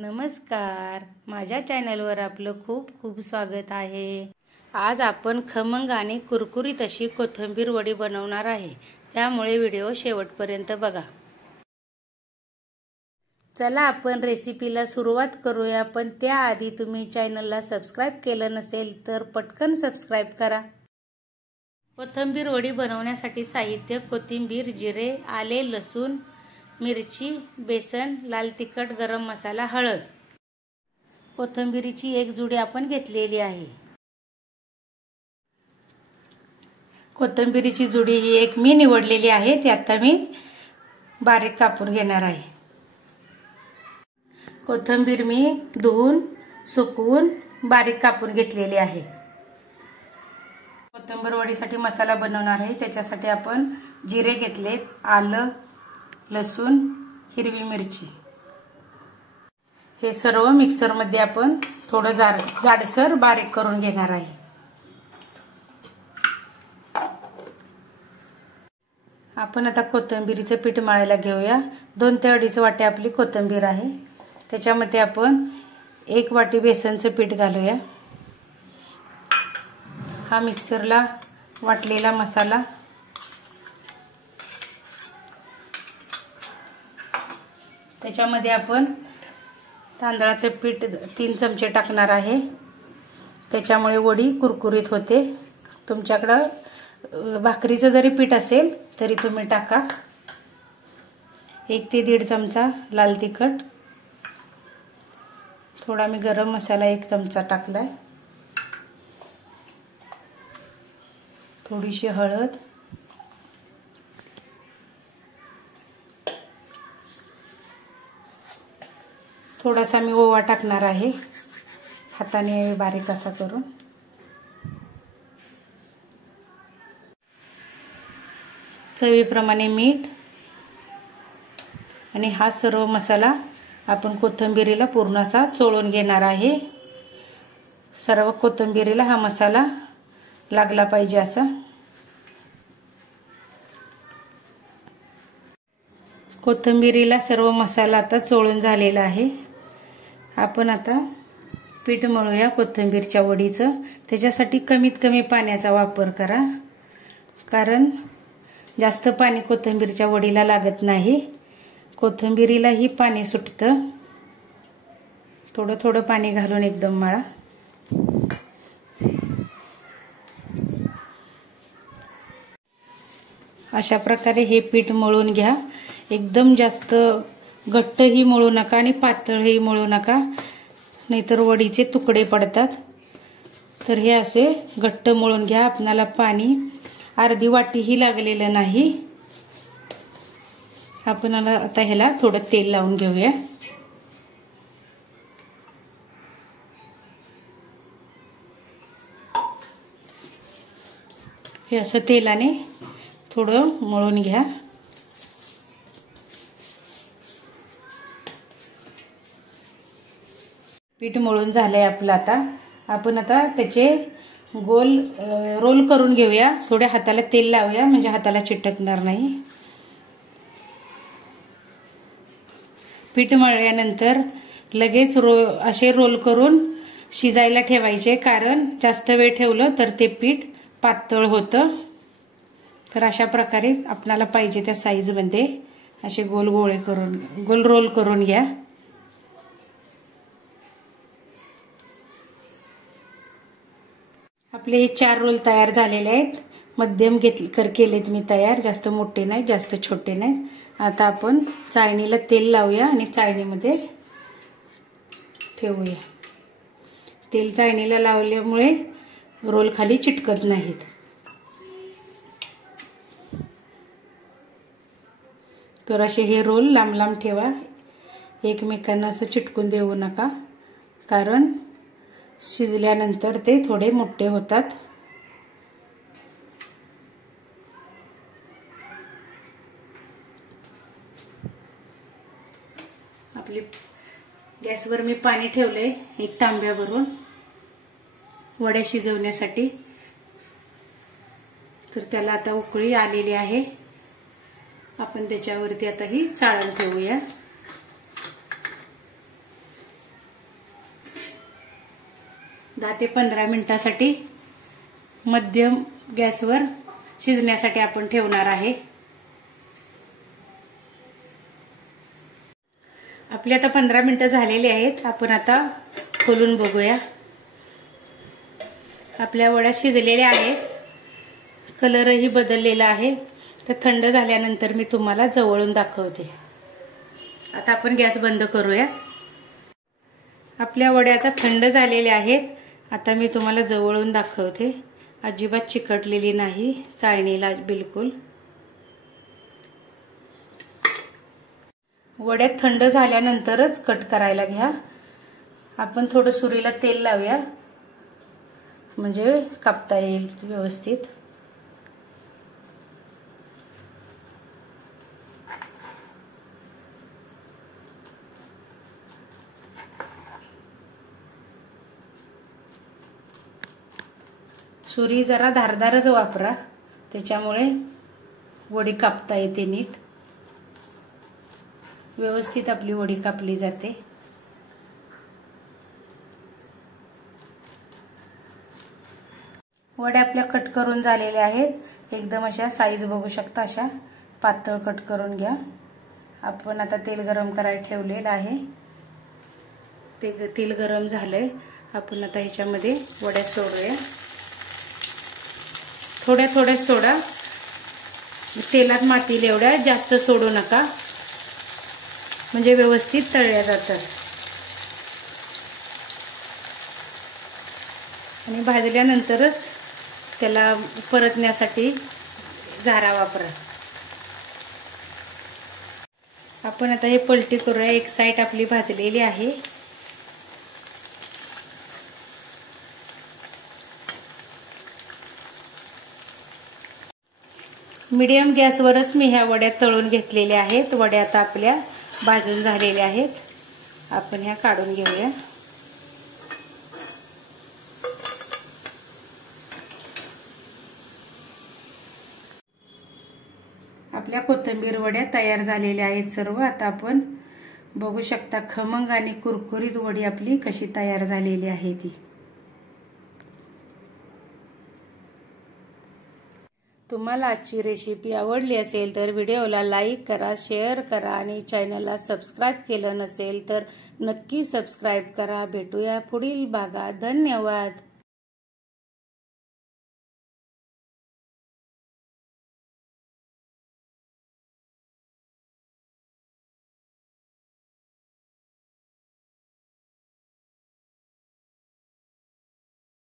नमस्कार, माझ्या चॅनलवर आपलं खूप खूप स्वागत आहे। आज आपण खमंग आणि कुरकुरीत अशी कोथिंबीर वडी बनवणार आहे, त्यामुळे व्हिडिओ शेवटपर्यंत बघा। चला आपण रेसिपीला सुरुवात करूया, पण त्याआधी तुम्ही चॅनलला सबस्क्राइब केलं नसेल तर पटकन सबस्क्राइब करा। कोथिंबीर वडी बनवण्यासाठी साहित्य: कोथिंबीर, जिरे, आले, लसूण, मिरची, बेसन, लाल तिखट, गरम मसाला, हळद। कोथिंबीरीची एक जुडी आपण घेतलेली आहे। कोथिंबीरीची जुडी ही एक मी निवडलेली आहे, ती आता मी बारीक कापून घेणार आहे। कोथिंबीर मी धुवून सुकवून बारीक कापून घेतलेली आहे। कोथिंबीर वडीसाठी मसाला बनवणार आहे, त्याच्यासाठी आपण जिरे घेतले, आलं, लसूण, हिरवी मिरची, हे सर्व मिक्सर मध्ये आपण थोडं जाडसर बारीक करून घेणार आहे। आपण आता कोथिंबीरीचे पीठ मळायला घेऊया। 2 ते 2.5 वाटी आपली कोथिंबीर आहे, त्याच्यामध्ये आपण 1 वाटी बेसनचे पीठ घालूया। हा मिक्सरला वाटलेला मसाला, त्याच्यामध्ये आपण तांदळाचे पीठ 3 चमचे टाकणार आहे, त्याच्यामुळे वडी कुरकुरीत होते। तुमच्याकडे भाकरीचं जरी पीठ असेल तरी तुम्ही टाका। 1 ते 1.5 चमचा लाल तिखट, थोडा मी गरम मसाला 1 चमचा टाकलाय, थोडीशी हळद, थोडासा मी ओवा टाकणार आहे, हाताने बारीक असा करून। चवीप्रमाणे मीठ, आणि हा सर्व मसाला आपण कोथिंबीरीला पूर्ण असा चोळून घेणार आहे। सर्व कोथिंबीरीला हा मसाला लागला पाहिजे असा। कोथिंबीरीला सर्व मसाला आता चोळून झालेला आहे। आपण आता पीठ मळूया कोथिंबीरच्या वडीचं। त्याच्यासाठी कमीत कमी पाण्याचा वापर करा, कारण जास्त पाणी कोथिंबीरच्या वडीला लागत नाही। कोथिंबीरीलाही पाणी सुटतं। थोडं थोडं पाणी घालून एकदम मळा। अशा प्रकारे हे पीठ मळून घ्या। एकदम जास्त घट्टही मळू नका आणि पातळही मळू नका, नाहीतर वडीचे तुकडे पडतात। तर हे असे घट्ट मळून घ्या। आपल्याला पाणी अर्धी वाटीही लागलेलं नाही। आपण आता ह्याला थोडं तेल लावून घेऊया। हे असं तेलाने थोडं मळून घ्या। पीठ मळून झालंय आपलं। आता आपण त्याचे गोल रोल करून घेऊया। थोड्या हाताला तेल लावूया, म्हणजे हाताला चिटकणार नाही। पीठ मळल्यानंतर लगेच असे रोल करून शिजायला ठेवायचे, कारण जास्त वेळ ठेवलं तर ते पीठ पातळ होतं। तर अशा प्रकारे आपल्याला पाहिजे त्या साईज मध्ये असे गोल रोल करून घ्या। आपले हे 4 रोल तयार झालेले आहेत। मध्यम केलेत मी तयार, जास्त मोठे नाही, जास्त छोटे नाही। आता आपण चाळणीला तेल लावूया आणि चाळणीमध्ये ठेवूया। तेल चाळणीला लावल्यामुळे रोल खाली चिटकत नाहीत। तर असे हे रोल लांब लांब ठेवा, एकमेकांना असं चिटकून देऊ नका, कारण शिजल्यानंतर ते थोडे मोठे होतात। आपली गॅसवर मी पाणी ठेवलंय 1 तांब्या भरून वड्या शिजवण्यासाठी। तर त्याला आता उकळी आलेली आहे। आपण त्याच्यावरती आता ही चाळण ठेवूया। 10 ते 15 मिनिटासाठी मध्यम गॅसवर शिजण्यासाठी आपण ठेवणार आहे। आपले आता 15 मिनिटं झालेली आहेत। आपण आता खोलून बघूया। आपल्या वड्या शिजलेल्या आहेत, कलरही बदललेला आहे। तर थंड झाल्यानंतर मी तुम्हाला जवळून दाखवते। आता आपण गॅस बंद करूया। आपल्या वड्या आता थंड झालेल्या आहेत। आता मी तुम्हाला जवळून दाखवते। अजिबात चिकटलेली नाही चाळणीला बिलकुल। वड्या थंड झाल्यानंतरच कट करायला घ्या। आपण थोडं सुरीला तेल लावूया, म्हणजे कापता येईल व्यवस्थित। सुरी जरा धारदारच वापरा, त्याच्यामुळे वडी कापता येते नीट। व्यवस्थित आपली वडी कापली जाते। वड्या आपल्या कट करून झालेल्या आहेत। एकदम अशा साईज बघू शकता, अशा पातळ कट करून घ्या। आपण आता तेल गरम करायला ठेवलेलं आहे। तेल गरम झालंय। आपण आता ह्याच्यामध्ये वड्या सोडूया। थोड्या थोड्या सोडा, तेलात मातील एवढ्या जास्त सोडू नका, म्हणजे व्यवस्थित तळल्या जातात। आणि भाजल्यानंतरच त्याला परतण्यासाठी झारा वापरा। आपण आता हे पलटी करूया। एक साइड आपली भाजलेली आहे। मीडियम गॅसवरच मी ह्या वड्या तळून घेतलेल्या आहेत। वड्या आता आपल्या भाजून झालेल्या आहेत। आपण ह्या काढून घेऊया। आपल्या कोथिंबीर वड्या तयार झालेल्या आहेत सर्व। आता आपण बघू शकता खमंग आणि कुरकुरीत वडी आपली कशी तयार झालेली आहे ती। तुम्हाला आजची रेसिपी आवडली असेल तर व्हिडिओला लाईक करा, शेअर करा आणि चॅनलला सबस्क्राईब केलं नसेल तर नक्की सबस्क्राईब करा। भेटूया पुढील भागात। धन्यवाद।